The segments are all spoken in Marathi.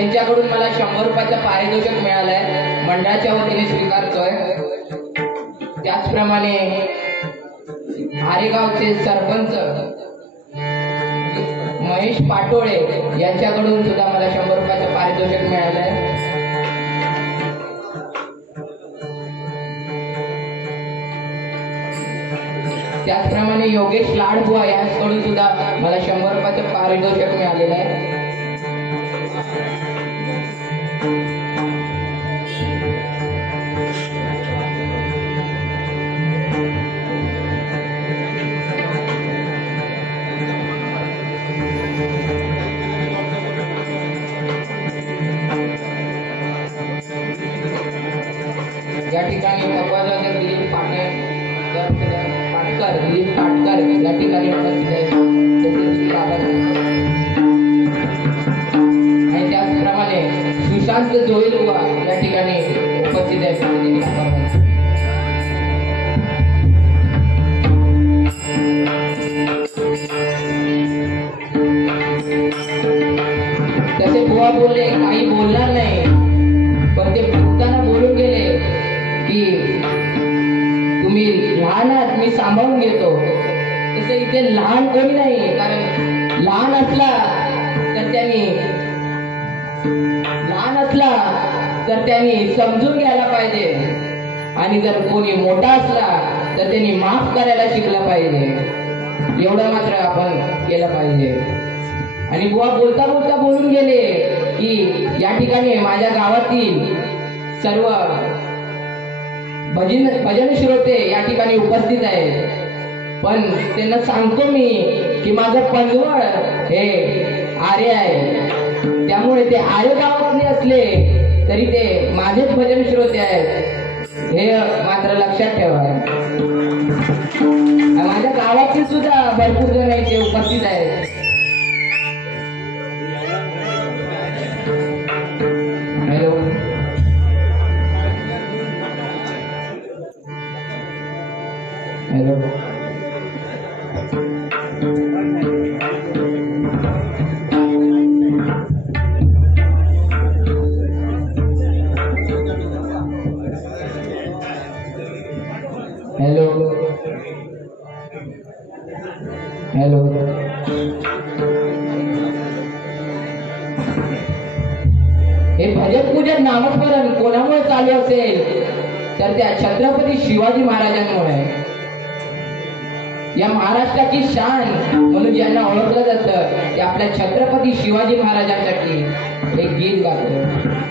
त्यांच्याकडून मला 100 रुपयाचं पारितोषिक मिळालंय, मंडळाच्या वतीने स्वीकारतोय। त्याचप्रमाणे आरेगावचे सरपंच महेश पाटोळे यांच्याकडून सुद्धा मला 100 रुपयाचं पारितोषिक मिळालंय। त्याचप्रमाणे योगेश लाडबुवा यांच्याकडून सुद्धा मला 100 रुपयाचं पारितोषिक मिळालेलं आहे। या ठिकाणी दिलीप पाटकर या ठिकाणी आणि त्याचप्रमाणे सुशांत जोईलुवा या ठिकाणी उपस्थित आहेत। तसे बुवा बोलले काही बोलणार नाही, पण ते बोलताना बोलून गेले की तुम्ही लहान आहात, मी सांभाळून घेतो। तसे इथे लहान कोणी नाही, कारण लहान असला तर त्यांनी समजून घ्यायला पाहिजे, आणि जर कोणी मोठा असला तर त्यांनी माफ करायला शिकलं पाहिजे। एवढं मात्र आपण केलं पाहिजे। आणि बुवा बोलता बोलता बोलून गेले की या ठिकाणी माझ्या गावातील सर्व भजन श्रोते या ठिकाणी उपस्थित आहेत, पण त्यांना सांगतो मी की माझं पंजवळ हे आर्य आहे, त्यामुळे ते आर्य गावातले असले तरी ते माझेच भजन श्रोते आहेत, हे मात्र लक्षात ठेवा। माझ्या गावातील सुद्धा भरपूर जण इथे उपस्थित आहेत। हॅलो, हॅलो, हॅलो, हॅलो, हे भजन पूजन नामस्मरण कोणामुळे चालू असेल तर त्या छत्रपती शिवाजी महाराजांमुळे। या महाराष्ट्राची शान म्हणून ज्यांना ओळखलं जातं ते आपल्या छत्रपती शिवाजी महाराजांसाठी एक गीत गातो।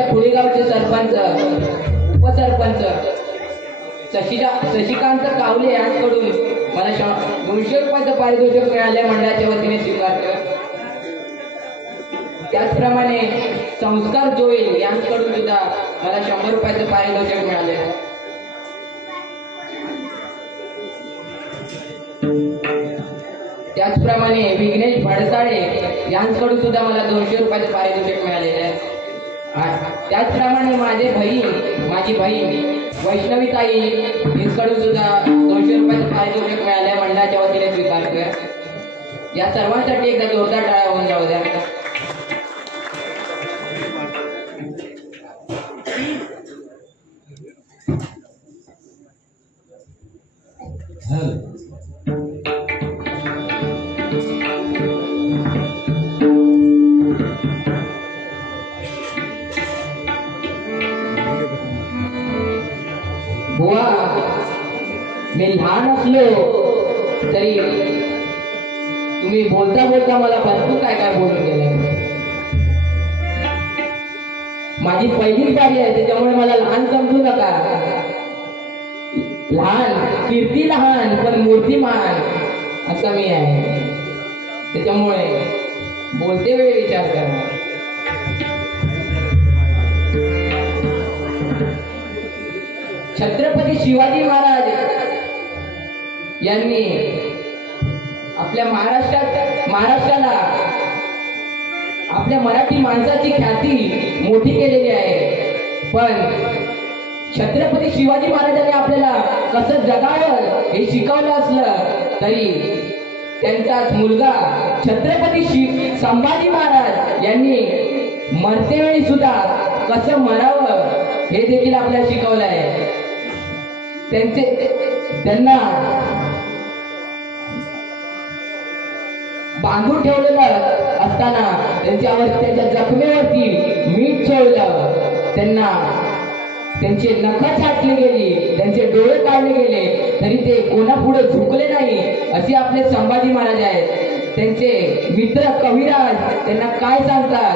आमच्या खुळेगावचे सरपंच उपसरपंच शशिकांत कावले यांच्याकडून मला 200 रुपयाचं पारितोषिक मिळाले मंडळाच्या वतीने स्वीकारलं. त्याचप्रमाणे संस्कार जोईल यांच्याकडून सुद्धा मला 100 रुपयाचं पारितोषिक मिळाले. त्याचप्रमाणे विघ्नेश भडसाळे यांच्याकडून सुद्धा मला 200 रुपयाचं पारितोषिक मिळालेलं आहे. त्याचप्रमाणे माझी बहीण वैष्णवीताई यांच्याकडून सुद्धा 200 रुपयाचं पारितोषिक मिळाले मंडळाच्या वतीने स्वीकारतोय. या सर्वांसाठी एकदा जोरदार टाळ्या होऊन जाऊ द्या. बुवा, मी लहान असलो तरी तुम्ही बोलता बोलता मला भरपूर काय काय बोलून गेलं. माझी पहिलीच बारी आहे, त्याच्यामुळे मला लहान समजू नका. लहान कीर्ती लहान पण मूर्तिमान असं मी आहे. त्याच्यामुळे बोलते वेळी विचार करा. छत्रपती शिवाजी महाराज यांनी आपल्या महाराष्ट्राला आपल्या मराठी माणसाची ख्याती मोठी केलेली आहे. पण छत्रपती शिवाजी महाराजांनी आपल्याला कसं जगावं हे शिकवलं असलं तरी त्यांचाच मुलगा छत्रपती संभाजी महाराज यांनी मरतेवेळी सुद्धा कसं मरावं हे देखील आपल्याला शिकवलं आहे. त्यांना बांधून ठेवलेलं असताना त्यांच्या जखमेवरती मीठ चोळलं. त्यांना त्यांचे नख छाटली गेली, त्यांचे डोळे काढले गेले, तरी ते कोणापुढे झुकले नाही. असे आपले संभाजी महाराज आहेत. त्यांचे मित्र कविराज त्यांना काय सांगतात?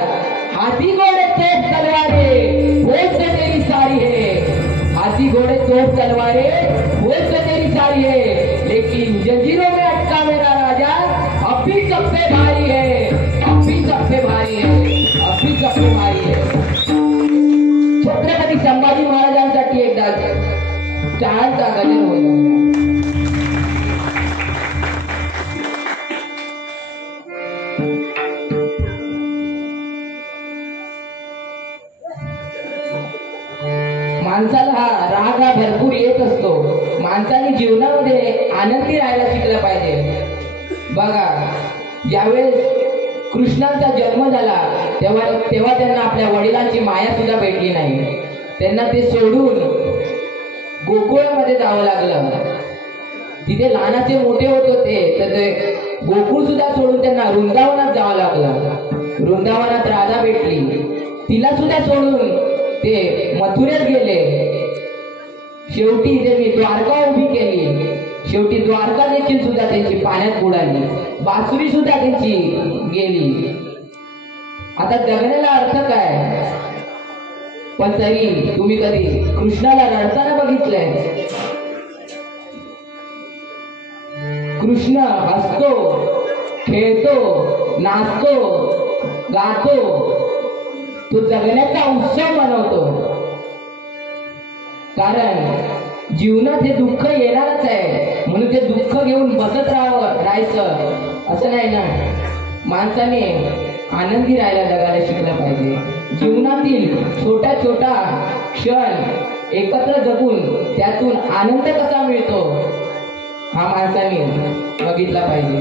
हाथी घोड़े तोप तलवारे होश से तेरी सारी है. हाथी घोड़े तोप तलवारे होश से तेरी सारी है, लेकिन जंजीरों में अटका मेरा राजा अब भी सब पे भारी है, अब भी सब पे भारी है, अब भी सब पे भारी है. छत्रपती संभाजी महाराजांसाठी एकदा टाळांचा गजर होईल. माणसाला राग हा भरपूर येत असतो. माणसाने जीवनामध्ये आनंदी राहायला शिकलं पाहिजे. बघा, ज्यावेळेस कृष्णाचा जन्म झाला तेव्हा त्यांना आपल्या वडिलांची माया सुद्धा भेटली नाही. त्यांना ते सोडून गोकुळामध्ये जावं लागलं. तिथे लहानाचे मोठे होत होते तर ते गोकुळ सुद्धा सोडून त्यांना वृंदावनात जावं लागलं. वृंदावनात राधा भेटली, तिला सुद्धा सोडून ते मथुरेत गेले. शेवटी त्यांनी द्वारका उभी केली. शेवटी द्वारका देखील सुद्धा त्यांची पाण्यात बुडाली, बासुरी सुद्धा त्यांची गेली. आता जगण्याला अर्थ काय? पण तरी तुम्ही कधी कृष्णाला रडताना बघितलंय? कृष्ण हसतो, खेळतो, नाचतो, गातो, तो जगण्याचा उत्सव मनवतो. कारण जीवनात हे दुःख येणारच आहे, म्हणून ते दुःख घेऊन बसत राहायचं असं नाही ना. माणसाने आनंदी राहायला जगायला शिकलं पाहिजे. जीवनातील छोटा छोटा क्षण एकत्र जगून त्यातून आनंद कसा मिळतो हा माणसाने बघितला पाहिजे.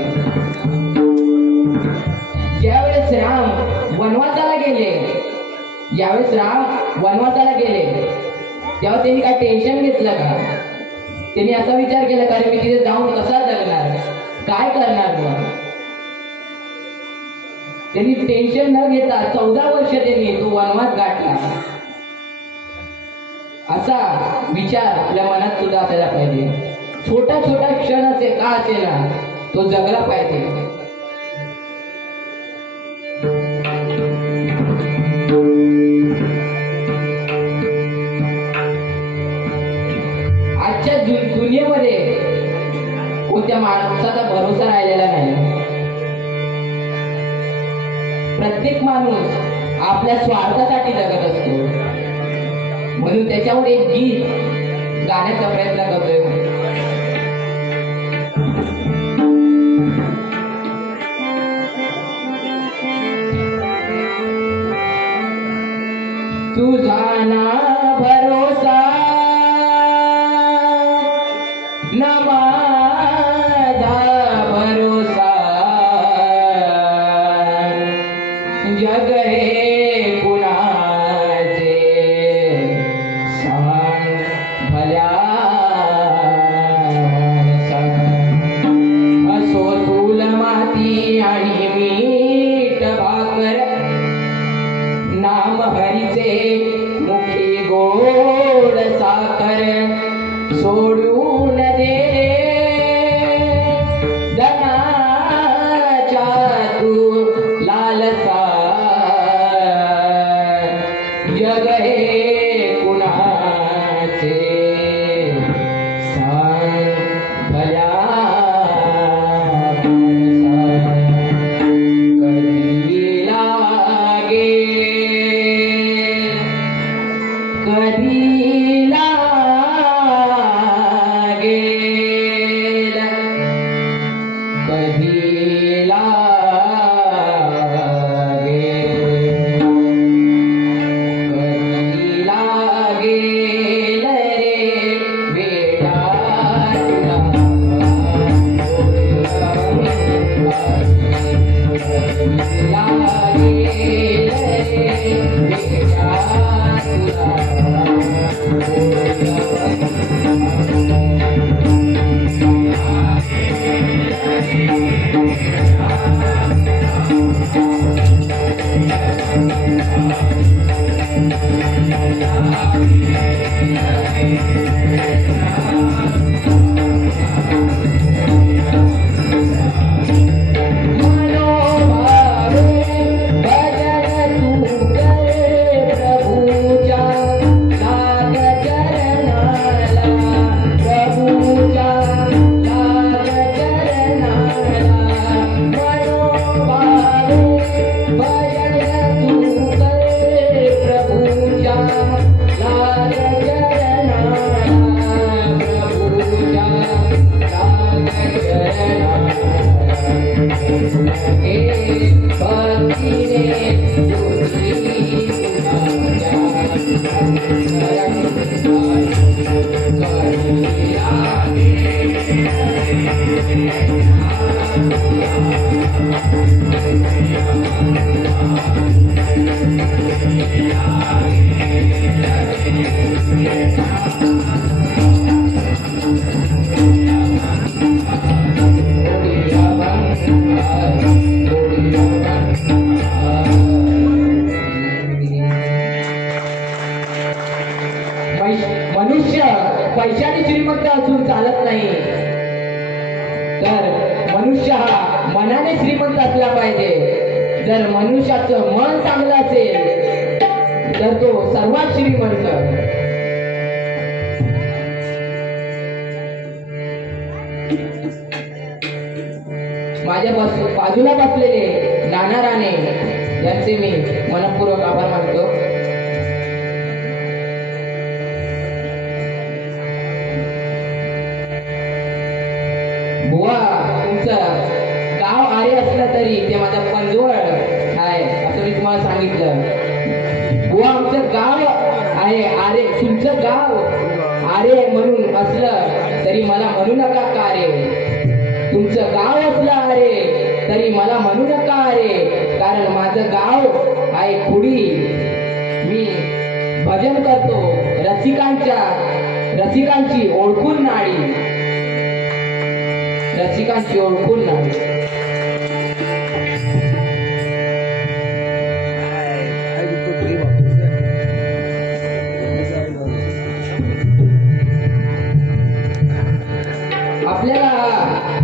ज्यावेळेस राम वनवासाला गेले तेव्हा त्यांनी काय टेन्शन घेतलं का? त्यांनी असा विचार केला का मी तिथे जाऊन कसा जगणार, काय करणार? मग त्यांनी टेन्शन न घेता 14 वर्ष त्यांनी तो वनवास गाठला. असा विचार आपल्या मनात सुद्धा असायला पाहिजे. छोटा छोटा क्षण असेल का असेना तो जगला पाहिजे. त्या माणसाचा भरोसा राहिलेला नाही. प्रत्येक माणूस आपल्या स्वार्थासाठी जगत असतो. म्हणून त्याच्यावर एक गीत गाण्याचा प्रयत्न करतोय. तुझा ना भरोसा न माझा भरोसा, जग हे कुणाचे सांग भल्या माणसा. असो तुल माती आणि मीठ भाकर, नाम हरीचे मुखी गोड साखर. सोडून दे धनाच्या तू लालसा, जग हे कुणाचे सांग भल्या माणसा. कधी लागे कधी लागेल, कधी लागेल, कधी लागेल रे बेटा तुला. कधी लागेल रे बेटा तुला. मनुष्य पैशाने श्रीमंत असून चालत नाही, तर मनुष्य हा मनाने श्रीमंत असला पाहिजे. जर मनुष्याचं मन चांगलं असेल तर तो सर्वात श्रीमंत. माझ्या बाजूला बसलेले नाना राणे यांचे मी मनपूर्वक आभार मानतो. बुवा, तुमचं गाव आरे असलं तरी ते माझा पंजवळ आहे असं मी तुम्हाला सांगितलं. बुवा, आमचं गाव आहे आरे, तुमचं गाव आरे म्हणून असलं तरी मला म्हणू नका का रे. तुमचं गाव असलं आरे तरी मला म्हणू नका रे, कारण माझं गाव आहे खुडी. मी भजन करतो रसिकांची ओळखून नाडी, रसिकांची ओळखून नाडी. आपल्याला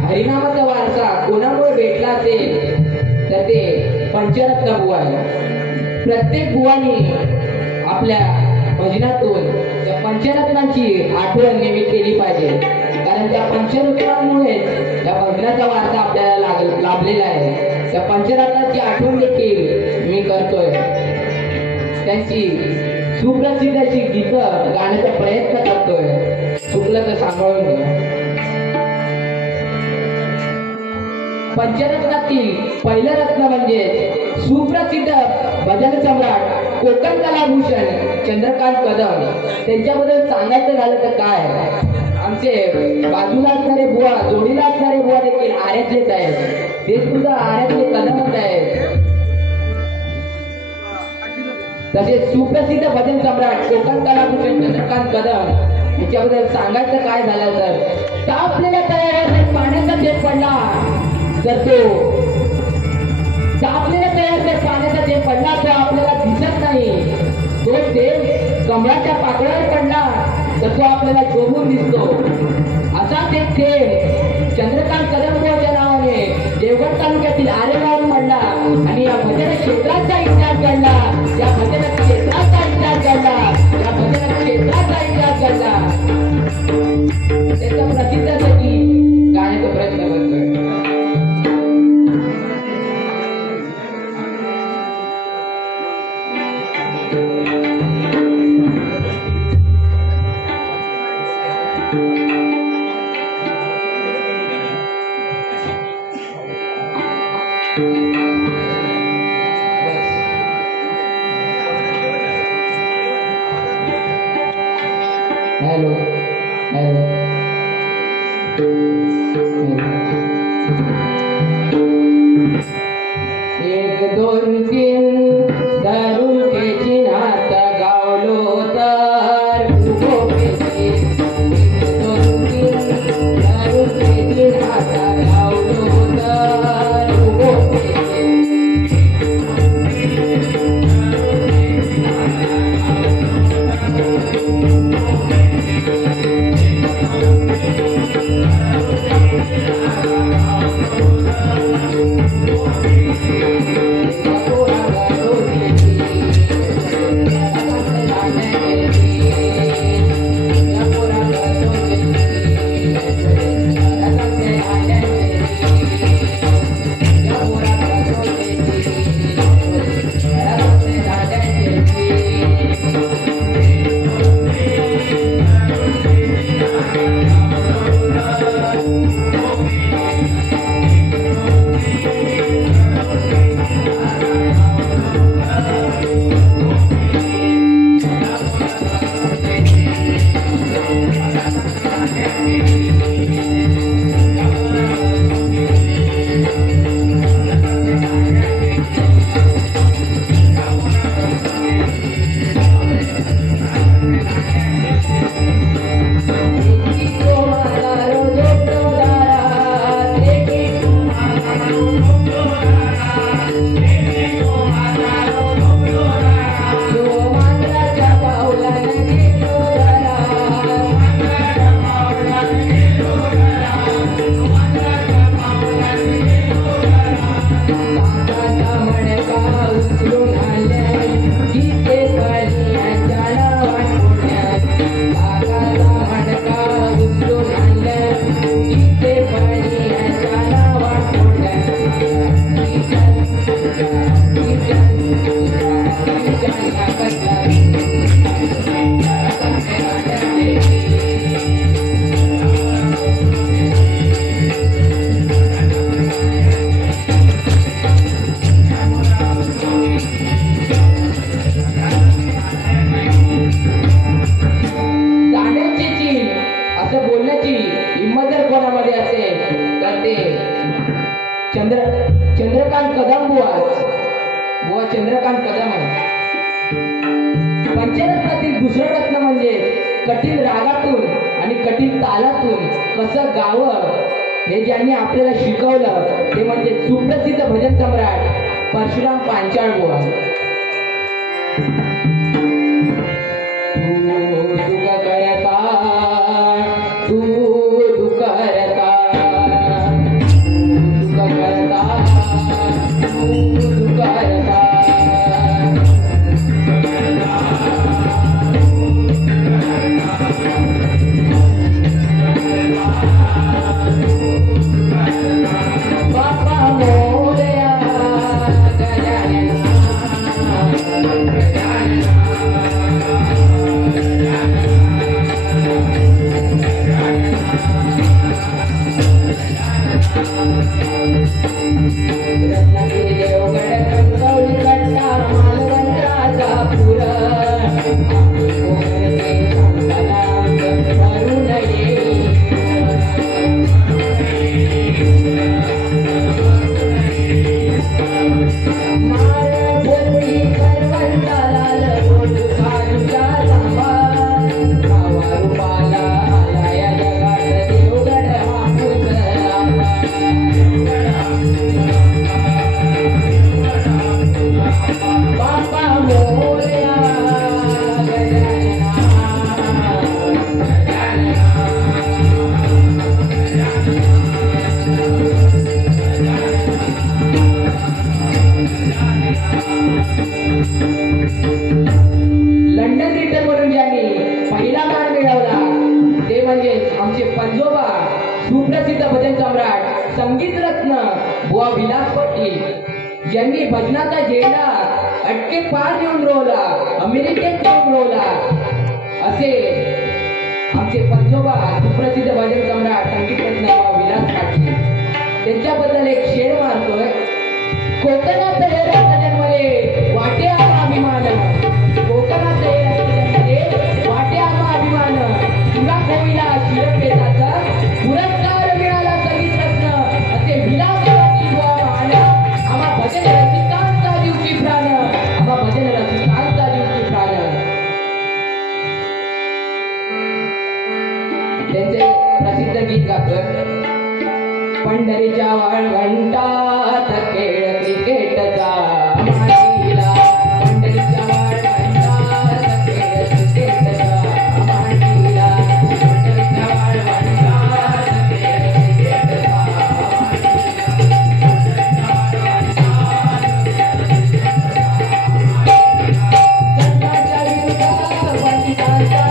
हरिनामाचा वारसा कोणामुळे भेटला असेल तर ते पंचरत्न बुवा आहे. प्रत्येक बुवानी आपल्या भजनातून त्या पंचरत्नांची आठवण नेहमी केली पाहिजे, कारण कारण त्या पंचरत्नांमुळेच त्या भजनाचा वारसा आपल्याला लाभलेला आहे. त्या पंचरत्नाची आठवण देखील मी करतोय. त्यांची सुप्रसिद्ध अशी गीतं गाण्याचा प्रयत्न करतोय. चुकलं तर सांभाळून घ्या. पंचरत्नातील पहिलं रत्न म्हणजे सुप्रसिद्ध भजन सम्राट कोकण कलाभूषण चंद्रकांत कदम. त्यांच्याबद्दल सांगायचं झालं तर काय, आमचे बाजूला असणारे बुवा, जोडीला असणारे बुवा देखील आर्यातलेच आहेत. ते सुद्धा आर्यातले कदमच आहेत. तसेच सुप्रसिद्ध भजन सम्राट कोकण कलाभूषण चंद्रकांत कदम यांच्याबद्दल सांगायचं काय झालं तर आपल्याला तयार पाण्याचा थेंब पडला तर तो आपल्याला तयार पाण्याचा थेंब पडला तो आपल्याला दिसत नाही. तो थेंब कमळाच्या पाकळ्यावर पडला तर तो आपल्याला शोभून दिसतो. असाच एक थेंब चंद्रकांत कदमच्या नावाने देवगड तालुक्यातील आरेगावरून पडला आणि या भजन क्षेत्राचा इतिहास घडला. या भजन क्षेत्राचा इतिहास घडला. या भजन क्षेत्राचा इतिहास घडला. त्याच्या प्रसिद्धीसाठी गाण्याचा प्रयत्न करतोय. हॅलो हॅलो एक दोन तीन धरून केची हात गावलो तर उभो केची. एक दोन तीन धरून केची हात गावलो तर उभो केची. चंद्रकांत कदम बुवा चंद्रकांत कदम आहे. पंचरत्नातील दुसरं रत्न म्हणजे कठीण रागातून आणि कठीण तालातून कसं गावं हे ज्यांनी आपल्याला शिकवलं ते म्हणजे सुप्रसिद्ध भजन सम्राट परशुराम पांचाळ बुवा. Bye. सुप्रसिद्ध भजन सम्राट संगीत रत्न बुवा विलास पाटील यांनी भजनाचा झेंडा अटके पार नेऊन रोवला, अमेरिकेत नेऊन रोवला असे आमचे पंजोबा सुप्रसिद्ध भजन सम्राट संगीत रत्न बुवा विलास पाटील त्यांच्याबद्दल एक शेर मारतोय. कोकणात हे रत्नजन्मले वाटे आम्हा अभिमान, कोकणात हे रत्नजन्मले वाटे आम्हा अभिमान, तुला कोविला शिरपेटाचा पुरस्कार मिळाला संगीत रत्न असे विलास पाटील बुवा मान. आम्हा भजन रसिकांचा दिवशी प्राण, आम्हा भजन रसिकांचा दिवशी प्राण. त्यांचे प्रसिद्ध गीत गातोय. पंढरीच्या वाळवंटात खेळ क्रिकेटचा मांडीला, पंढरीच्या वाळवंटात खेळ क्रिकेटचा मांडीला, पंढरीच्या वाळवंटात खेळ क्रिकेटचा संतांच्या विरुद्धात पंडितांचा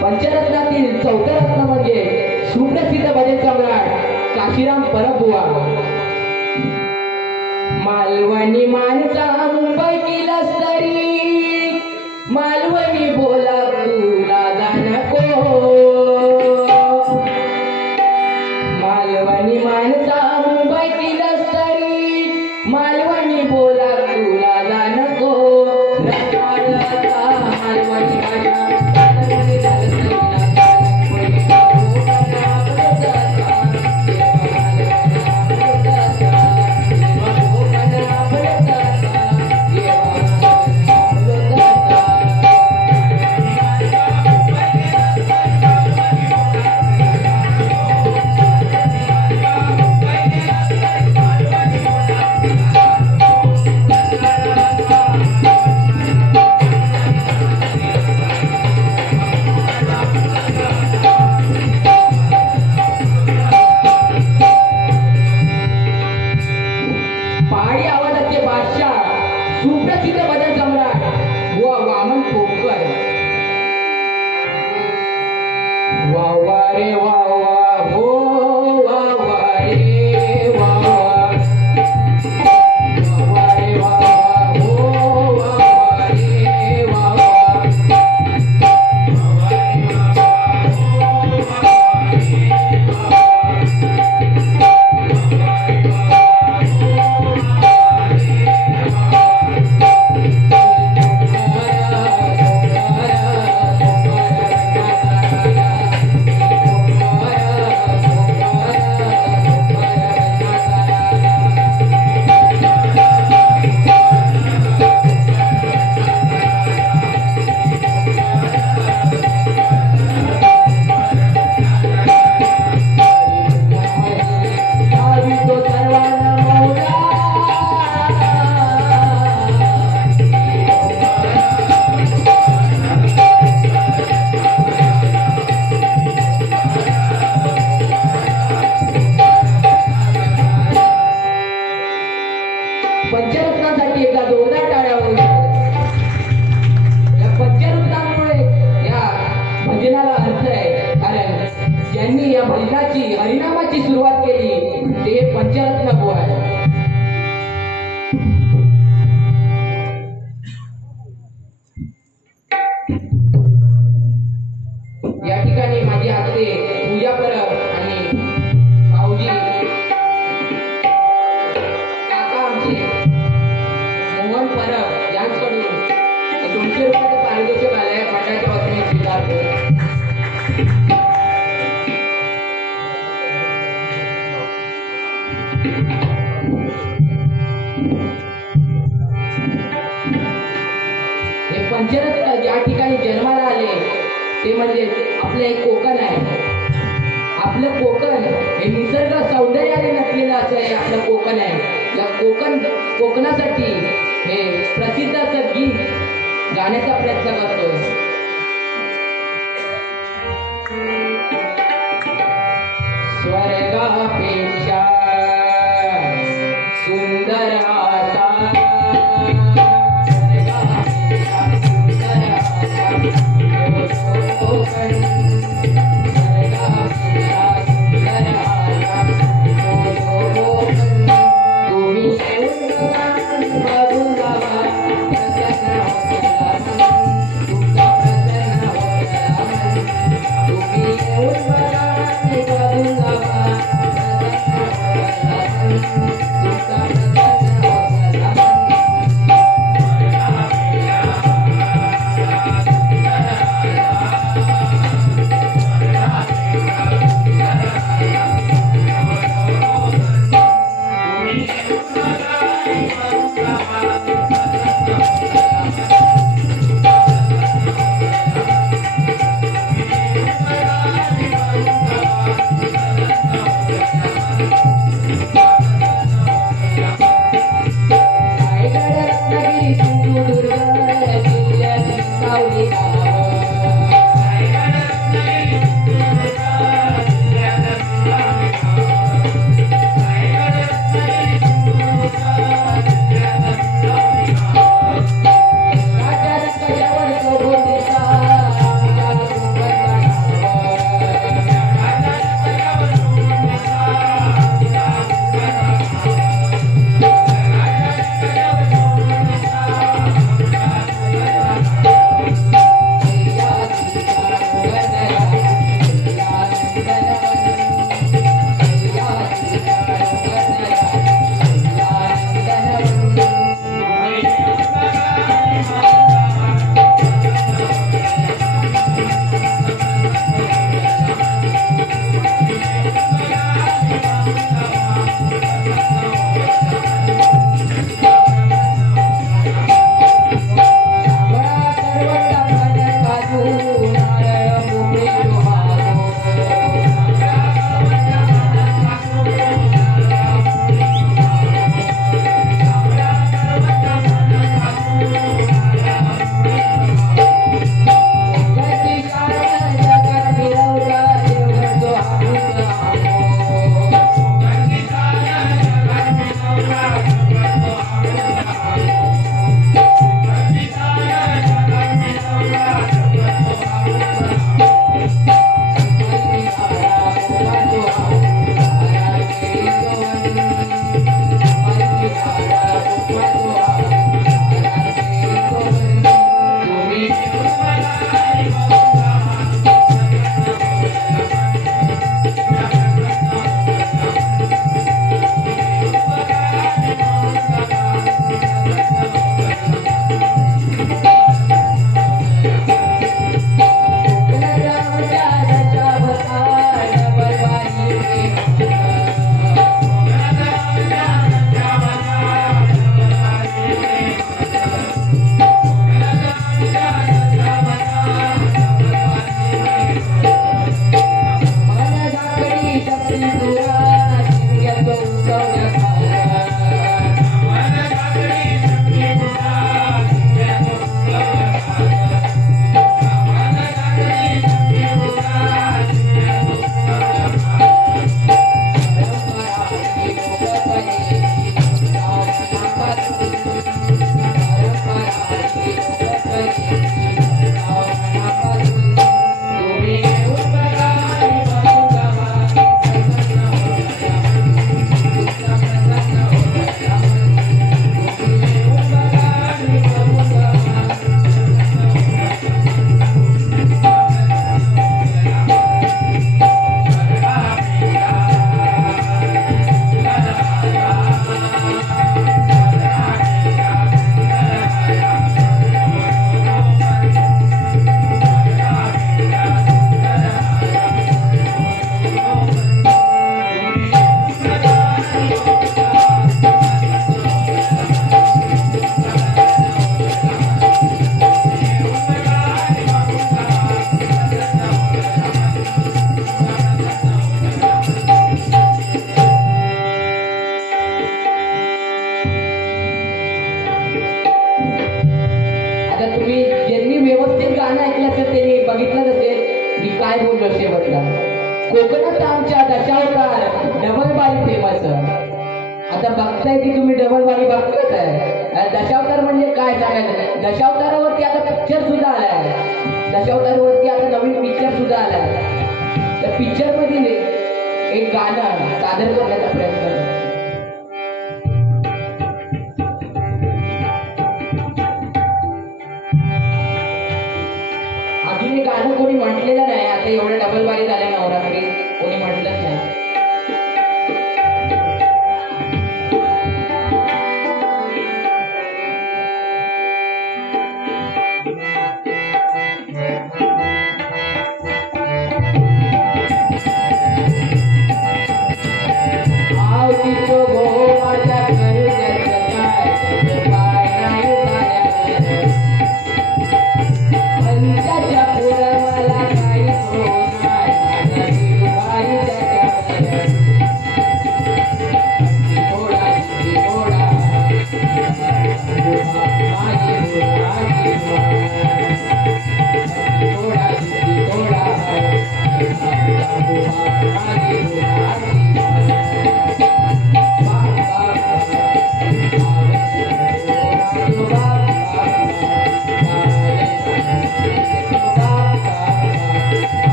पंचरत्नातील चौथं रत्न म्हणजे सुप्रसिद्ध भजन सम्राट काशीराम परब बुवा. मालवणी माणसा मुंबई किलास तरी, मालवणी बोला तुला जानको, मालवणी माणसा मुंबई किलास तरी, मालवणी बोला तुला जानको. मालवणी सुप्रसिद्ध भजन सम्राट बुवा वामन खोपकर. वावा रे वावा हो वावा रे वावा, वावा रे वावा हो वावा रे वावा, वावा रे वावा हो वावा रे वावा. पंचरत्नासाठी एकदा जोरदार टाळ्या होईल. या पंचरत्नामुळे या भजनाला अर्थ आहे, कारण ज्यांनी या भजनाची हरिनामाची सुरुवात केली ते पंचरत्न बुवा आहे. या ठिकाणी माझी आते पूजा परब आणि भाऊजी काका आमचे मोहन परब यांच्याकडून 200 रुपयाचे पारितोषिक आले. मंडळाच्या वतीने स्वीकारतो. हे पंचरत्न ज्या ठिकाणी जन्माला आले ते म्हणजे आपलं एक कोकण आहे. आपलं कोकण हे निसर्ग सौंदर्याने नटलेलं असं हे आपलं कोकण आहे. या कोकणासाठी हे प्रसिद्ध असं गीत गाण्याचा प्रयत्न करतोय. स्वर्गापेक्षा सुंदर आता स्वर्गापेक्षा सुंदर आता कोकण स्वर्गापेक्षा सुंदर आता कोकण तुम्ही येऊन बघून जावा प्रसन्न होता तुमचा प्रसन्न होता तुम्ही येऊन बघा आणि बघून जावा प्रसन्न होता तुमचा प्रसन्न होता तुम्ही ज्यांनी व्यवस्थित गाणं ऐकलं तर त्यांनी बघितलं असेल की काय बोललो शेवटला. कोकणात आमच्या दशावतार डबल बारी फेमस. आता बघताय की तुम्ही डबल बारी बघताच आहे. दशावतार म्हणजे काय सांगायचं. दशावतारावरती आता पिक्चर सुद्धा आलाय. दशावतारावरती आता नवीन पिक्चर सुद्धा आलाय. त्या पिक्चर मधील एक गाणं सादर करण्याचा प्रयत्न करतो. अजून हे गाणं कोणी म्हटलेलं नाही. आता एवढ्या डबल बारी झाल्या नवरात्री कोणी म्हटलंच नाही.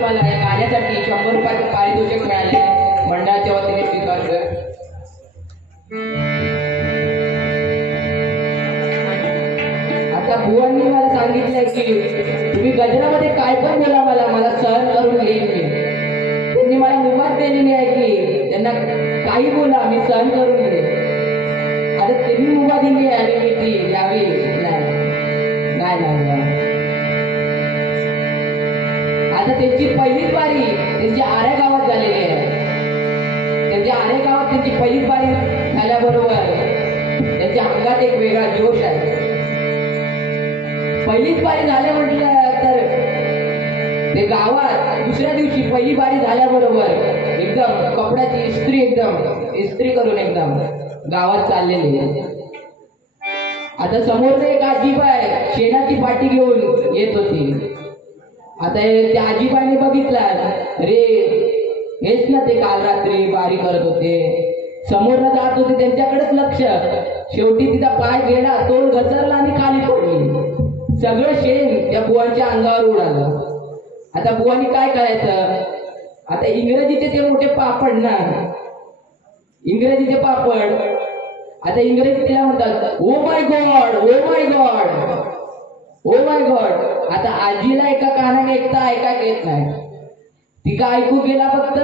मला या गाण्यासाठी 100 रुपयाचं पारितोषिक मिळाले. मंडळाच्या वतीने स्वीकार कर. आता बुवांनी मला सांगितलंय की तुम्ही गजरामध्ये काय पण बोला, मला सहन करून घेईन मी. त्यांनी मला मुभा दिलेली आहे की त्यांना काही बोला मी सहन करून घेईन. आता त्यांनी मुभा दिली आहे आणि मी ती यावी नाही. आता त्यांची पहिलीच बारी त्यांची आऱ्या गावात झालेली आहे. त्यांच्या आऱ्या गावात त्यांची पहिलीच बारी झाल्याबरोबर त्यांच्या अंगात एक वेगळा जोश आहे. पहिलीच बारी झाल्या म्हटलं तर ते गावात दुसऱ्या दिवशी पहिली बारी झाल्याबरोबर एकदम कपड्याची इस्त्री करून एकदम गावात चाललेली. आता समोर एक आजीबाई शेणाची पाटी घेऊन येत होती. आता त्या आजीबाईने बघितला रे हेच ना ते काल रात्री बारी करत होते, समोरनं जात होते त्यांच्याकडेच लक्ष. शेवटी तिचा पाय गेला, तोंड घसरला आणि खाली पडली. सगळं शेण त्या बुवांच्या अंगावर उडालं. आता बुवांनी काय करायचं. आता इंग्रजीचे ते मोठे पापड ना, इंग्रजीचे पापड. आता इंग्रजी तिला म्हणतात oh my God, oh my God, oh my God. आता आजीला एका कानाने ऐकायला येत नाही. ती का ऐकू गेला फक्त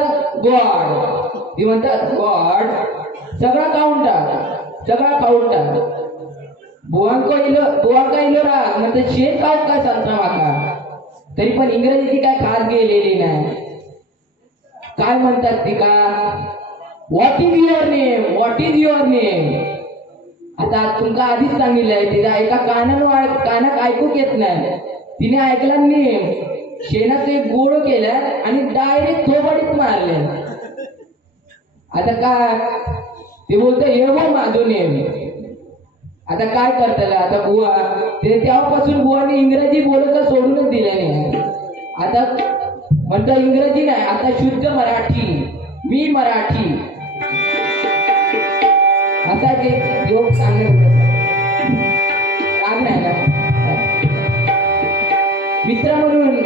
गॉड. ती म्हणतात गॉड सगळा खाऊन टाक. बुवांका इलो राग म्हणजे शेत खाऊ काय सांगता माका. तरी पण इंग्रजीची काय खास गेलेली नाही. काय म्हणतात ती का व्हॉट इज युअर नेम. आता तुमका आधीच सांगितलंय तिला एका कानात ऐकूक येत नाही. तिने ऐकला नेम, शेणाचं एक गोळ केलं आणि डायरेक्ट थोबडीत मारले. आता काय ते बोलतं ये वो माझून ये. आता काय करताला आता बुवा ते तेव्हापासून बुवाने इंग्रजी बोलत सोडूनच दिलं नाही. आता म्हणतो इंग्रजी नाही, आता शुद्ध मराठी, मी मराठी असा ते योग सांगत नाही ना. मित्र म्हणून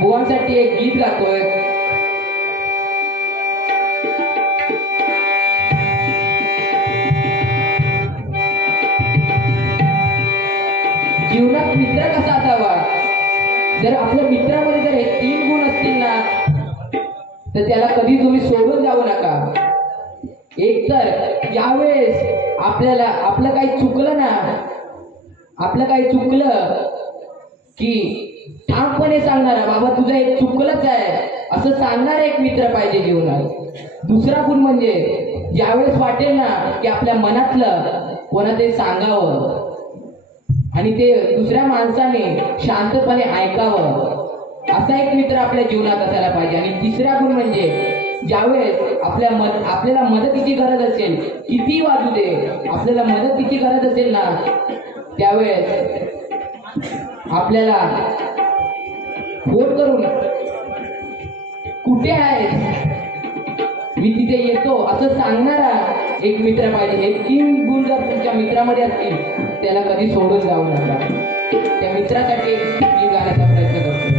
बुवांसाठी एक गीत गातोय. जीवनात मित्र कसा असावा, जर आपल्या मित्रामध्ये जर हे 3 गुण असतील ना तर त्याला कधी तुम्ही सोडून जाऊ नका. एक तर यावेळेस आपल्याला आपलं काही चुकलं ना, आपलं काही चुकलं की ठामपणे सांगणारा, बाबा तुझं हे चुकलंच आहे असं सांगणारा एक मित्र पाहिजे जीवनात. दुसरा गुण म्हणजे ज्यावेळेस वाटेल ना की आपल्या मनातलं कोणातरी सांगावं आणि ते दुसऱ्या माणसाने शांतपणे ऐकावं, असा एक मित्र आपल्या जीवनात असायला पाहिजे. आणि तिसरा गुण म्हणजे ज्यावेळेस आपल्याला मदतीची गरज असेल, किती वाजू दे, आपल्याला मदतीची गरज असेल ना त्यावेळेस आपल्याला फोन करून कुठे आहे मी तिथे येतो असं सांगणारा एक मित्र पाहिजे. हे 3 गुण जर तुमच्या मित्रामध्ये असतील त्याला कधी सोडून जाऊ नका. त्या मित्रासाठी मी गाण्याचा प्रयत्न करतो.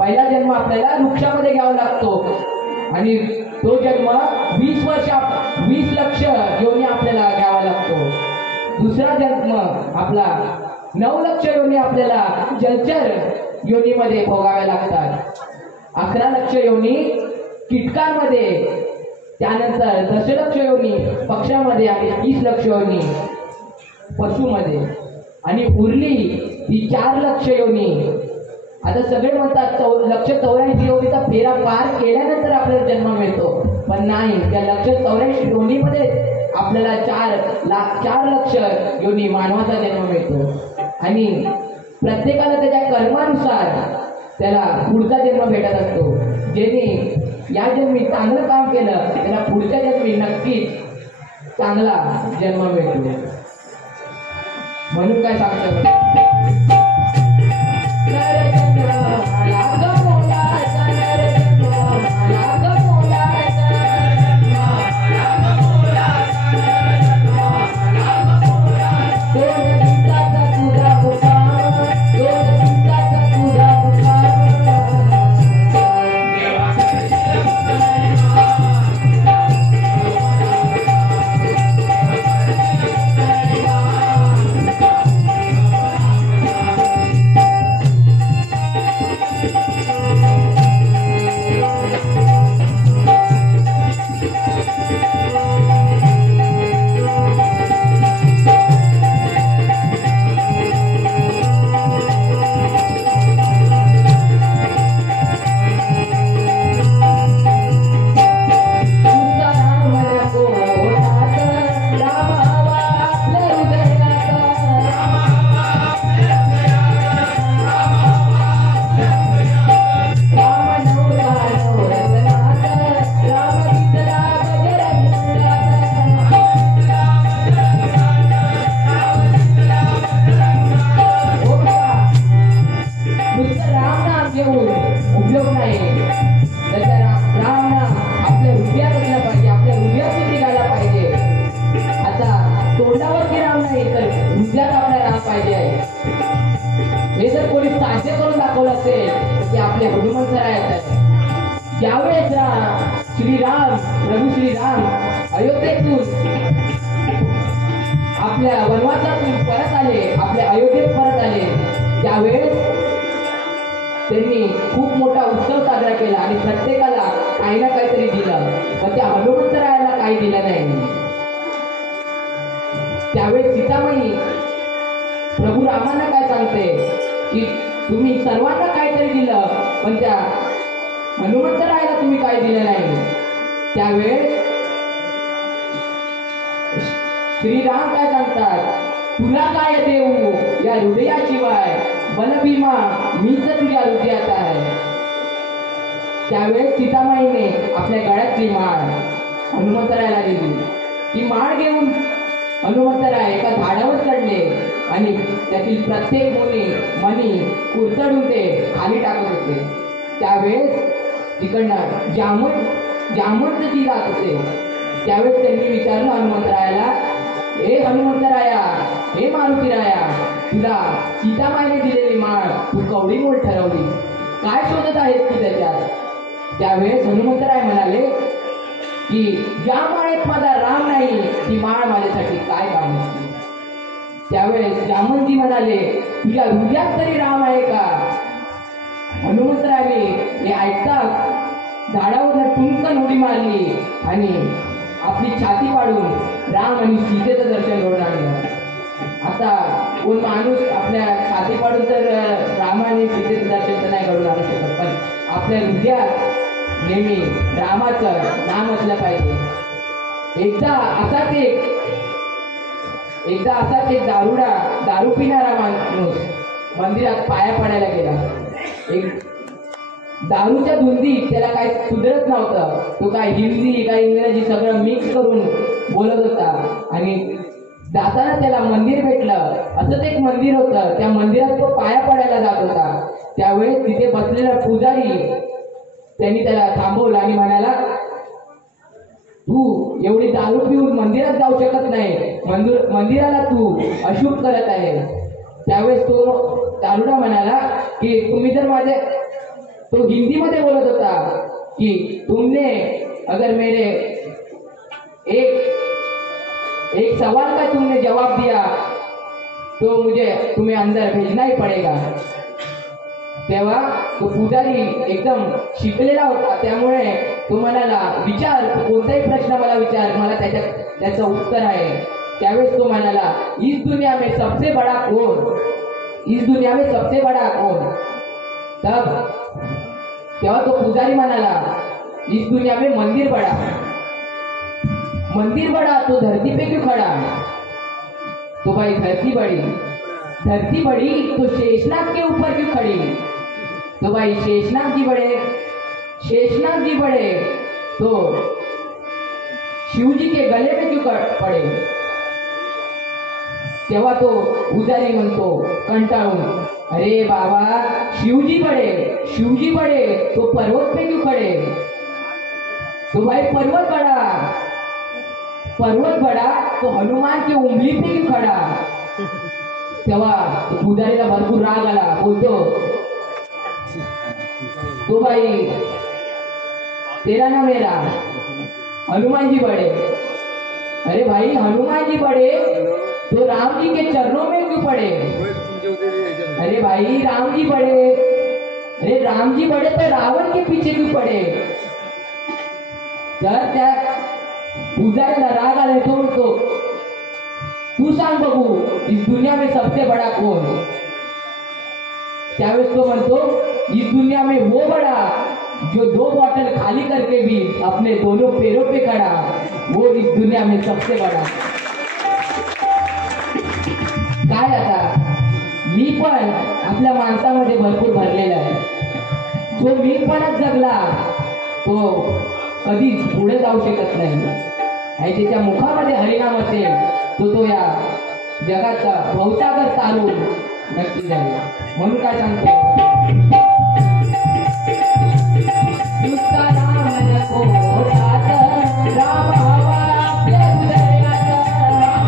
पहिला जन्म आपल्याला वृक्षामध्ये घ्यावा लागतो आणि तो जन्म 20 लक्ष योनी आपल्याला घ्यावा लागतो। दुसरा जन्म आपला 9 लक्ष योनी आपल्याला जलचर योनीमध्ये भोगाव्या लागतात। 11 लक्ष योनी कीटकांमध्ये, त्यानंतर 10 लक्ष योनी पक्ष्यामध्ये आणि 30 लक्ष योनी पशुमध्ये आणि उरली ही 4 लक्ष योनी। आता सगळे म्हणतात 184 योनीचा फेरा पार केल्यानंतर आपल्याला जन्म मिळतो, पण नाही, त्या 184 योनीमध्ये आपल्याला 4 लक्ष योनी मानवाचा जन्म मिळतो आणि प्रत्येकाला त्याच्या कर्मानुसार त्याला पुढचा जन्म भेटत असतो। ज्याने या जन्मी चांगलं काम केलं त्याला पुढच्या जन्मी नक्कीच चांगला जन्म मिळतो। म्हणून काय सांगतो, ज्यावेळेस प्रभू श्रीराम अयोध्येतून आपल्या वनवासातून परत आले, आपल्या अयोध्येत परत आले, त्यावेळेस त्यांनी खूप मोठा उत्सव साजरा केला आणि प्रत्येकाला काही ना काहीतरी दिलं, पण त्या हनुमंतरायाला काही दिलं नाही। त्यावेळेस सीतामाई प्रभू रामांना काय सांगते की तुम्ही सर्वांना काहीतरी दिलं, पण त्या हनुमंतरायाला तुम्ही काय दिलं नाही। त्यावेळेस श्रीराम काय सांगतात, तुला काय देऊ या हृदयाशिवाय, बलभीमा मीच तुझ्या हृदयात आहे। त्यावेळेस सीतामाईने आपल्या गळ्यातली माळ हनुमंतरायाला दिली। ती माळ घेऊन हनुमंतराय एका झाडावर चढले आणि त्यातील प्रत्येक मणी कुरतडून ते खाली टाकत होते। त्यावेळेस तिकडनं जामवंत जी जात होते, त्यावेळेस त्यांनी विचारलं हनुमंतरायाला, हे हनुमंतराया, हे मारुतीराया, तुला सीतामाईने दिलेली माळ तू कवडी मोल ठरवली, काय शोधत आहेस तू त्याच्यात? त्यावेळेस हनुमंतराय म्हणाले की ज्या माळेत माझा राम नाही ती माळ माझ्यासाठी काय काम असते। त्यावेळेस जामवंती म्हणाले, तुझ्या हृदयात तरी राम आहे का? हनुमंतरायाने हे ऐकताच झाडावर टुंकन उडी मारली आणि आपली छाती पाडून राम आणि सीतेचं दर्शन घडून आणलं। आता कोण माणूस आपल्या छाती पाडून तर राम आणि सीतेचं दर्शन तर नाही घडून आणू शकत, पण आपल्या हृदयात नेहमी रामाचं नाम असलं पाहिजे। एकदा असाच एक दारू पिणारा माणूस मंदिरात पाया पडायला गेला। एक दारूच्या धुंदीत त्याला काही सुधरत नव्हतं, तो काय हिंदी काय इंग्रजी सगळं मिक्स करून बोलत होता आणि जाताना त्याला मंदिर भेटलं। असंच एक मंदिर होतं, त्या मंदिरात तो पाया पडायला जात होता। त्यावेळेस तिथे बसलेला पुजारी त्यांनी त्याला थांबवलं आणि म्हणाला, तू एवढी दारू पिऊन मंदिरात जाऊ शकत नाही, मंदिराला तू अशुभ करत आहे। त्यावेळेस तो दारुडा म्हणाला की तुम्ही जर तो हिंदी मध्ये बोलत होता कि तुमने अगर मेरे एक सवाल का तुमने जवाब दिया तो मुझे तुम्हें अंदर भेजना ही पडेगा। तेव्हा तो पुजारी एकदम शिकलेला होता, त्यामुळे तो म्हणाला विचार, कोणताही प्रश्न मला विचार, मला त्याचं उत्तर आहे। त्यावेळेस तो म्हणाला इस दुनिया में सबसे बड़ा कौन, इस दुनिया में सबसे बड़ा कौन। तेव्हा तो पुजारी म्हणाला इस दुनिया में मंदिर बड़ा, मंदिर बड़ा तो धरती पे क्यों खड़ा। तो भाई धरती बड़ी तो शेषनाग के ऊपर क्यों खड़ी। तो भाई शेषनाग जी बड़े तो शिव जी के गले में क्यों पड़े। तेव्हा तो पुजारी म्हणतो कंटाळून, अरे बाबा शिवजी बड़े तो पर्वत पे क्यों खड़े। तो भाई पर्वत बड़ा तो हनुमान के उंगली पे क्यों खड़ा। तेव्हा पुजारीला भरपूर राग आला, बोलतो तो भाई तेरा ना मेरा हनुमान जी बड़े। अरे भाई हनुमान जी बड़े तो राम जी के चरणों में क्यों पड़े। अरे भाई राम जी बड़े तो रावण के पीछे क्यों पड़े। तर त्या पुजारीला राग आला, तो म्हणतो तू सांग बघू इस दुनिया में सबसे बड़ा कौन। त्यावेळेस तो म्हणतो इस दुनिया में वो बड़ा जो 2 बॉटल खाली करके भी अपने दोनों पैरों पे खड़ा, वो इस दुनिया में सबसे बड़ा। काय आता मी पण आपल्या माणसामध्ये भरपूर भरलेला आहे, जो मी पणच जगला तो कधीच पुढे जाऊ शकत नाही, आणि त्याच्या मुखामध्ये हरिनाम असेल तो या जगाचा भवसागर चालून नक्की जाईल। म्हणून काय सांगतो नुसता राम नको राम हवा आपल्या हृदयात, राम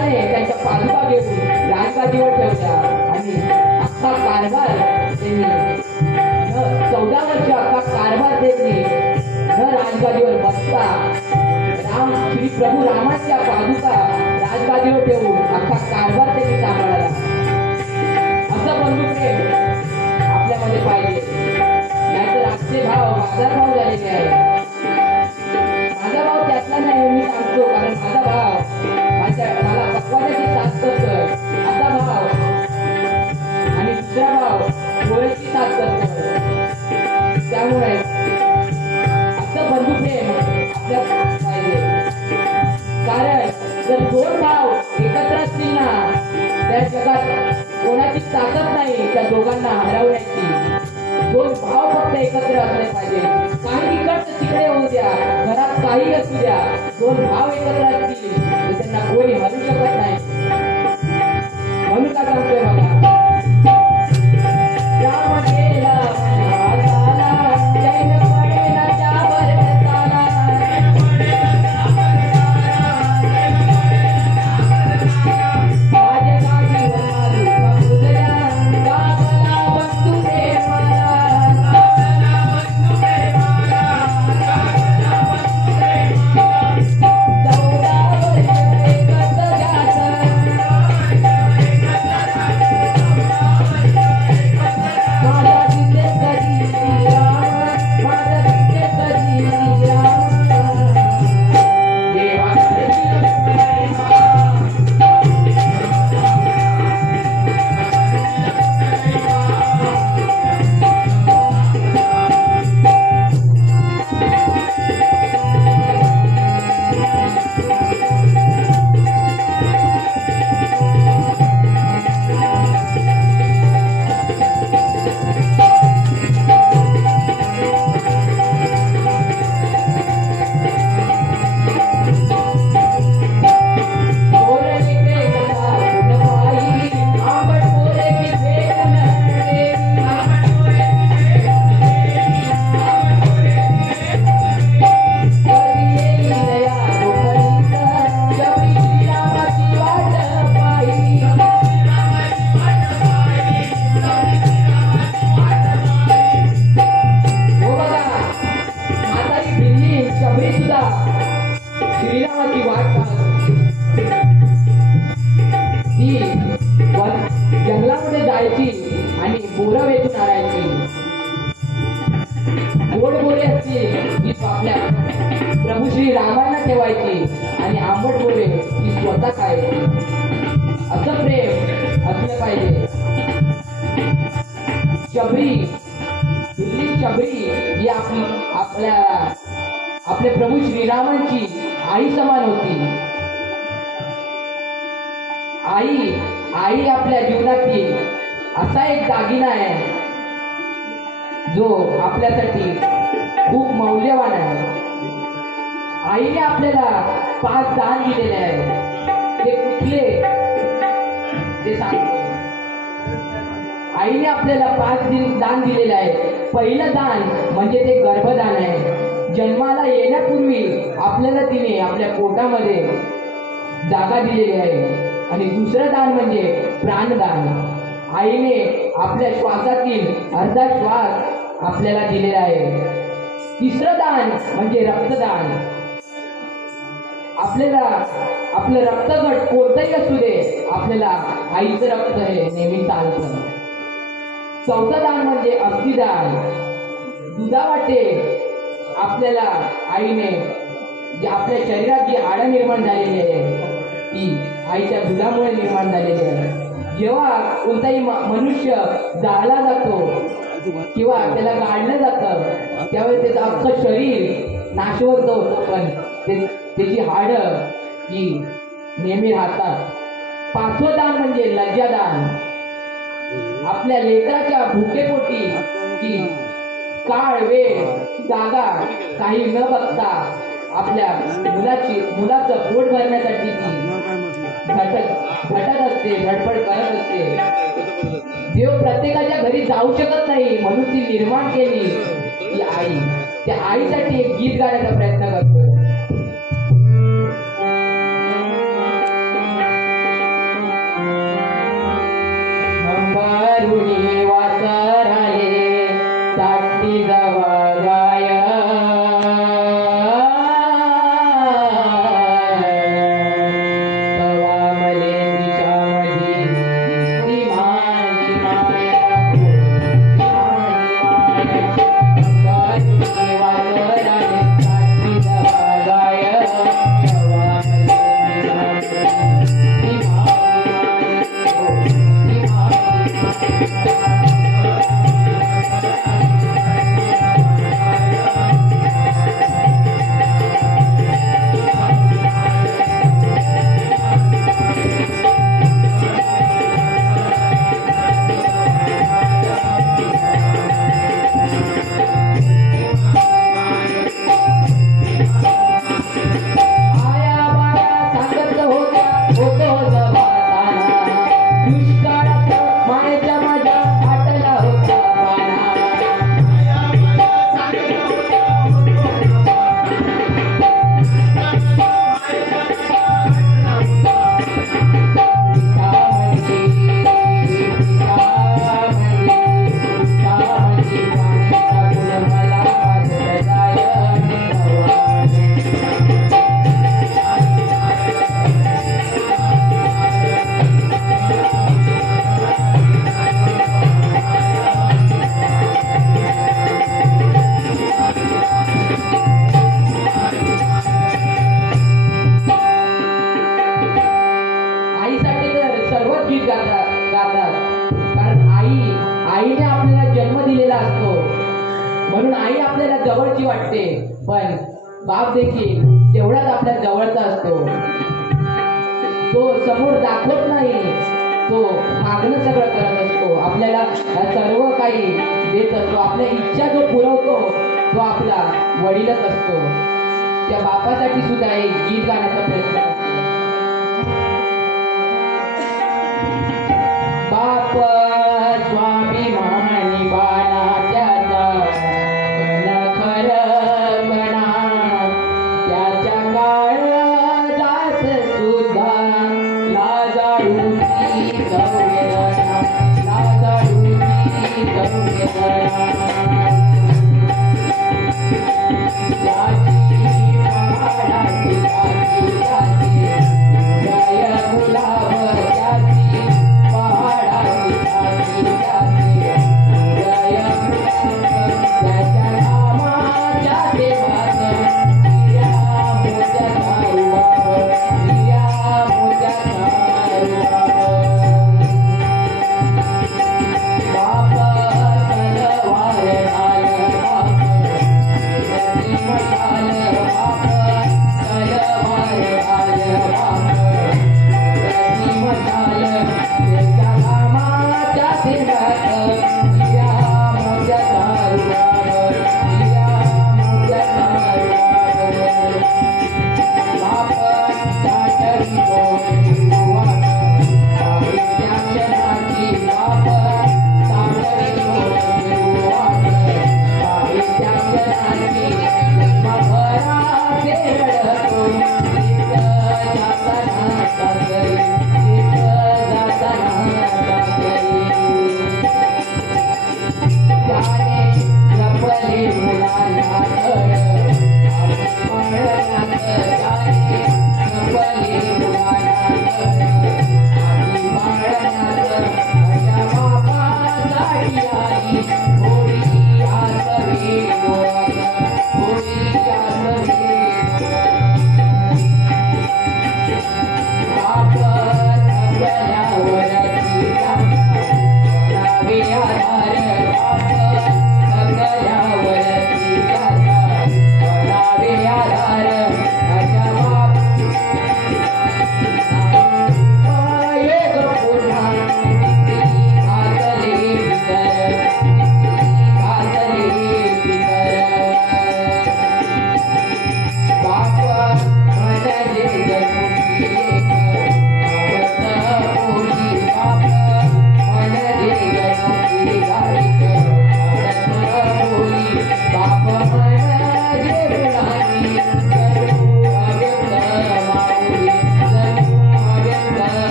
जिजाबाने त्यांच्या पादुका घेऊन राजगादीवर ठेवल्या आणि अख्खा कारभार त्यांनी 14 वर्ष अख्खा कारभार त्यांनी राजगादीवर बसता श्री प्रभू रामाच्या पादुका राजगादीवर ठेवून अख्खा कारभार त्यांनी सांभाळला. असं बंधुप्रेम आपल्यामध्ये पाहिजे. नाहीतर आजचे भाव बाजारभाव झालेले आहे. माझा भाव त्यातला नाही मी सांगतो, कारण माझा भाव मला पकवानाची साथ करतोय असा भाव आणि दुसरा भाव डोळ्याची साथ करतोय. त्यामुळे असं बंधुप्रेम आपल्या पाहिजे. कारण जर 2 भाव एकत्र असतील ना त्या जगात कोणाची ताकद नाही त्या दोघांना हरवण्याची. 2 भाव फक्त एकत्र असले पाहिजे. काही इकडचं तिकडे होऊ द्या, घरात काही असू द्या, 2 भाव एकत्र असतील तर त्यांना कोणी हरू शकत नाही. म्हणून का सांगतोय बघा, राम गेला वनवासाला, जैन पडेना त्यावर ताला. माझ्या गाडीवर मारू बंधुया, गावाला बंधू रे मला. 14 वर्ष एकच घ्याचं, माझा तिथे कधी राम, माझा तिथे कधी राम. देवा श्रीरामाची वाट पाहत ती जंगलामध्ये जायची आणि बोरं वेचून आणायची. गोड बोरे असतील ती आपल्या प्रभू श्री रामांना ठेवायची आणि आंबट बोरे ती स्वतः खायची. असं प्रेम असलं पाहिजे. शबरी दिल्ली शबरी ही आपल्या प्रभू श्रीरामांची आई समान होती. आई आपल्या जीवनातील असा एक दागिना आहे जो आपल्यासाठी खूप मौल्यवान आहे. आईने आपल्याला 5 दान दिलेले आहे. ते कुठले ते सांगतो. आईने आपल्याला 5 दान दिलेले आहे. पहिलं दान म्हणजे ते गर्भदान आहे. जन्माला येण्यापूर्वी आपल्याला तिने आपल्या पोटामध्ये जागा दिलेली आहे. आणि दुसरं दान म्हणजे प्राणदान. आईने आपल्या श्वासातील अर्धा श्वास आपल्याला दिलेला आहे. तिसरं दान म्हणजे रक्तदान. आपल्याला आपलं रक्तगट कोणतंही असू दे, आपल्याला आईचं रक्त हे नेहमी चालतं. चौथं दान म्हणजे अस्थिदान. दुधावाटे आपल्याला आईने आपल्या शरीरात जी हाडं निर्माण झालेली आहे ती आईच्या दुधामुळे निर्माण झालेली आहे. जेव्हा कोणताही मनुष्य जाळला जातो किंवा त्याला गाडलं जातं त्यावेळेस त्याचं अख्खं शरीर नाशवंत होतं, पण त्याची हाडं ही नेहमी राहतात. 5वं दान म्हणजे लज्जादान. आपल्या लेकराच्या भुकेपोटी की काळ वेळ जागा काही न बघता आपल्या मुलाचं पोट भरण्यासाठी ती झटत असते, धडपड करत असते. देव प्रत्येकाच्या घरी जाऊ शकत नाही म्हणून ती निर्माण केली ती आई. त्या आईसाठी एक गीत गाण्याचा प्रयत्न करतोय. गीत गातात. कारण आईने आपल्याला जन्म दिलेला असतो, म्हणून आई आपल्याला जवळची वाटते. पण बाप देखील तेवढाच आपल्या जवळचा असतो. तो समोर दाखवत नाही, तो मागणं सगळं करत असतो. आपल्याला सर्व काही देत असतो. आपल्या इच्छा जो पुरवतो तो आपला वडीलच असतो. त्या बापासाठी सुद्धा एक गीत गाण्याचा प्रयत्न करतो. बाप स्वाभिमानी बाळा त्याचा खरं म्हणा, त्याच्या काळजात सुद्धा लाजाळूची संवेदना, लाजाळूची संवेदना.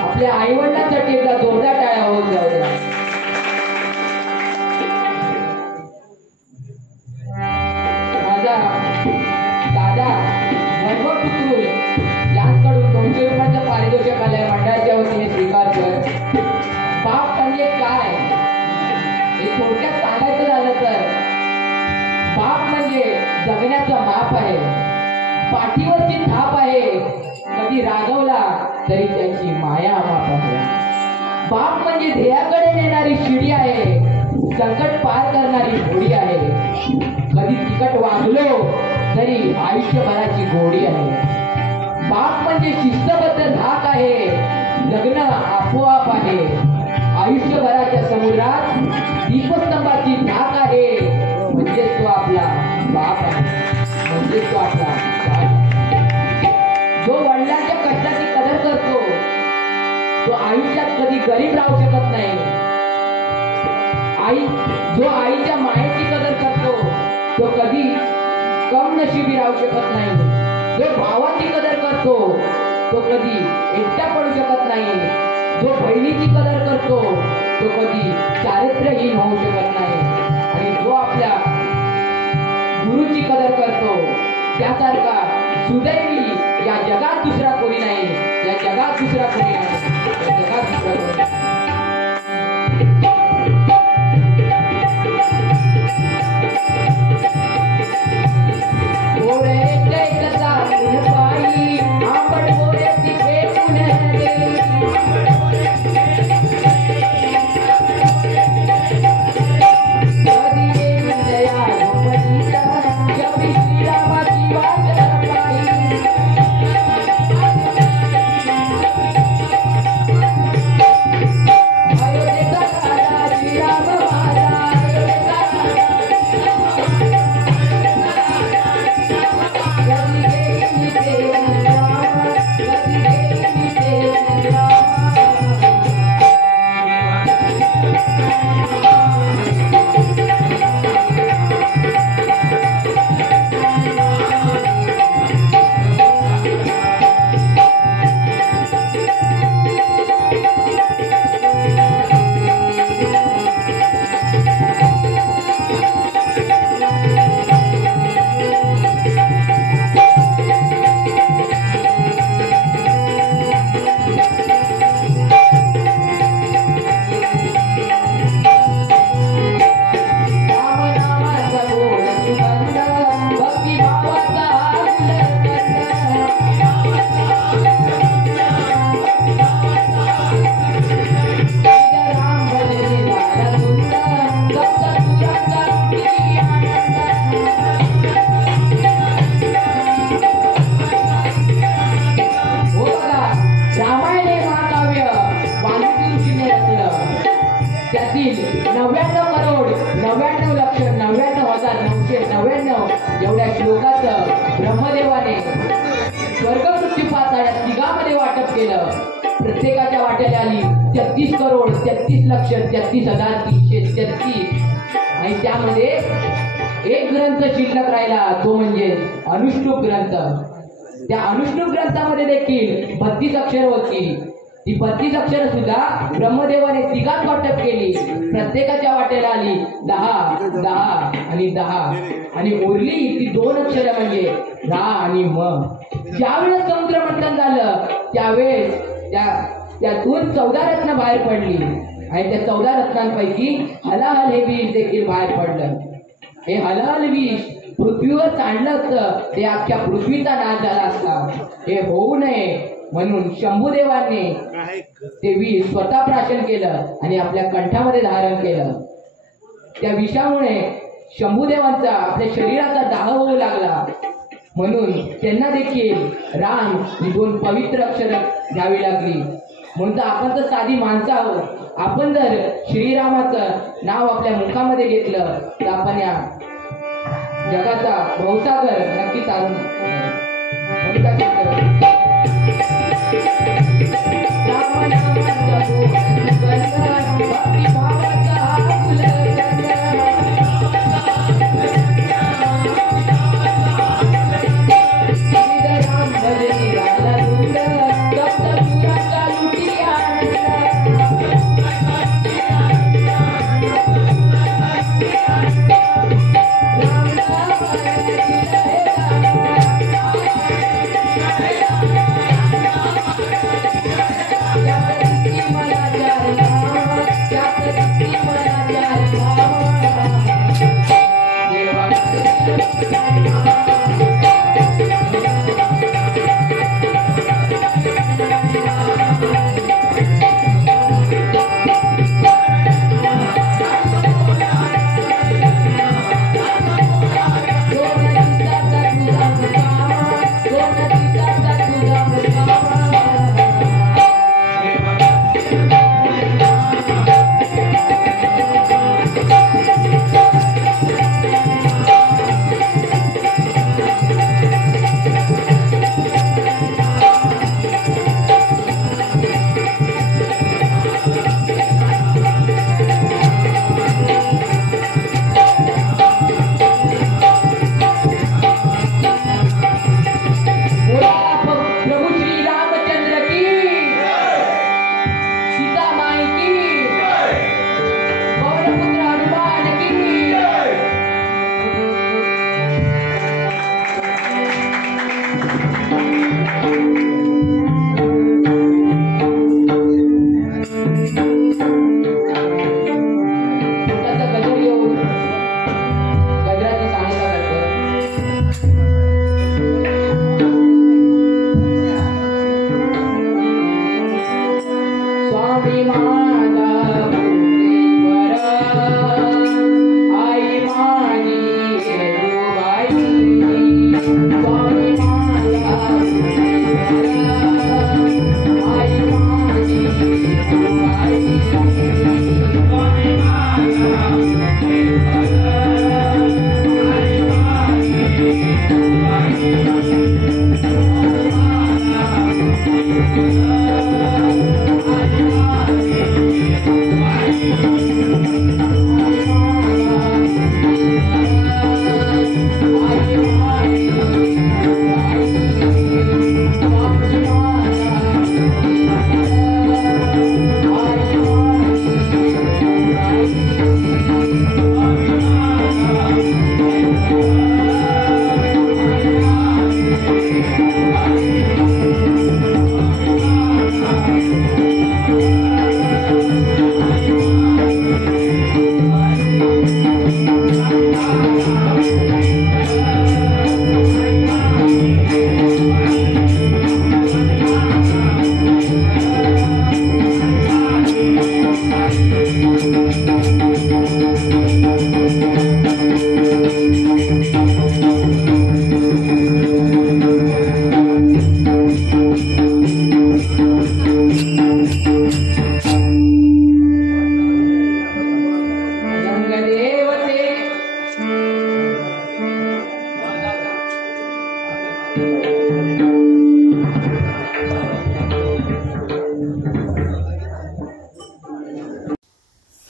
आपल्या आई वडिलांसाठी एकदा जोरदार टाळ्या होऊन जाऊ द्या. माझा दादा भरभर पुत्रूल यांकडून 200 रुपयाचं पारितोषिक आलंय. मंडळाच्या वतीने स्वीकार कर. बाप म्हणजे काय हे थोडक्यात सांगायचं झालं तर, बाप म्हणजे जगण्याचा माप आहे, पाठीवरची थाप आहे. कधी रागवला तरी त्याची माया माप आहे. बाप म्हणजे ध्येयाकडे नेणारी शिडी आहे, संकट पार करणारी घोडी आहे. कधी तिकट वागलो तरी आयुष्यभराची गोडी आहे. बाप म्हणजे शिस्तबद्ध धाक आहे, लग्न आपोआप आहे. आयुष्यभराच्या समुद्रात दीपस्तंभाची धाक आहे. म्हणजेच तो आपला बाप आहे, म्हणजेच तो आपला बाप. जो वडिलांच्या कष्टाची कदर करतो तो आयुष्यात कधी गरीब राहू शकत नाही. जो आईच्या मायेची कदर करतो तो कधी कम नशिबी राहू शकत नाही. जो भावाची कदर करतो तो कधी एकटा पडू शकत नाही. जो बहिणीची कदर करतो तो कधी चारित्र्यहीन होऊ शकत नाही. आणि जो आपल्या गुरुची कदर करतो त्यासारखा सुदैवी या जगात दुसरा कोणी नाही. या जगात दुसरा कोणी नाही. या जगात दुसरा कोणी नाही. स्वर्गाचं ब्रह्मदेवाने स्वर्ग पृथ्वी पाताळ या तिघामध्ये वाटप केलं. प्रत्येकाच्या वाट्याला आली 33 करोड 33 लक्ष 33,333 आणि त्यामध्ये एक ग्रंथ शिल्लक राहिला, तो म्हणजे अनुष्टुप ग्रंथ. त्या अनुष्टुप ग्रंथामध्ये देखील 32 अक्षर होती. ती 32 अक्षर सुद्धा ब्रह्मदेवाने तिघात वाटप केली. प्रत्येकाच्या वाट्याला आली 10 10 आणि 10 आणि उरली ती 2 अक्षर म्हणजे रा आणि म. ज्यावेळेस समुद्र मंथन झालं त्यावेळेस त्यातून 14 रत्न बाहेर पडली आणि त्या 14 रत्नांपैकी हलाहल हे विष देखील बाहेर पडलं. हे हलाहल विष पृथ्वीवर सांडलं असतं ते अख्ख्या पृथ्वीचा नाश झाला असता. हे होऊ नये म्हणून शंभूदेवांनी ते विष स्वतः प्राशन केलं आणि आपल्या कंठामध्ये धारण केलं. त्या विषामुळे शंभूदेवांचा आपल्या शरीराचा दाह होऊ लागला. म्हणून त्यांना देखील राम ही 2 पवित्र अक्षर घ्यावी लागली. म्हणून आपण तर साधी माणसं आहोत. आपण जर श्रीरामाचं नाव आपल्या मुखामध्ये घेतलं तर आपण या जगाचा भवसागर नक्की तारून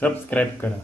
सबस्क्राईब करा.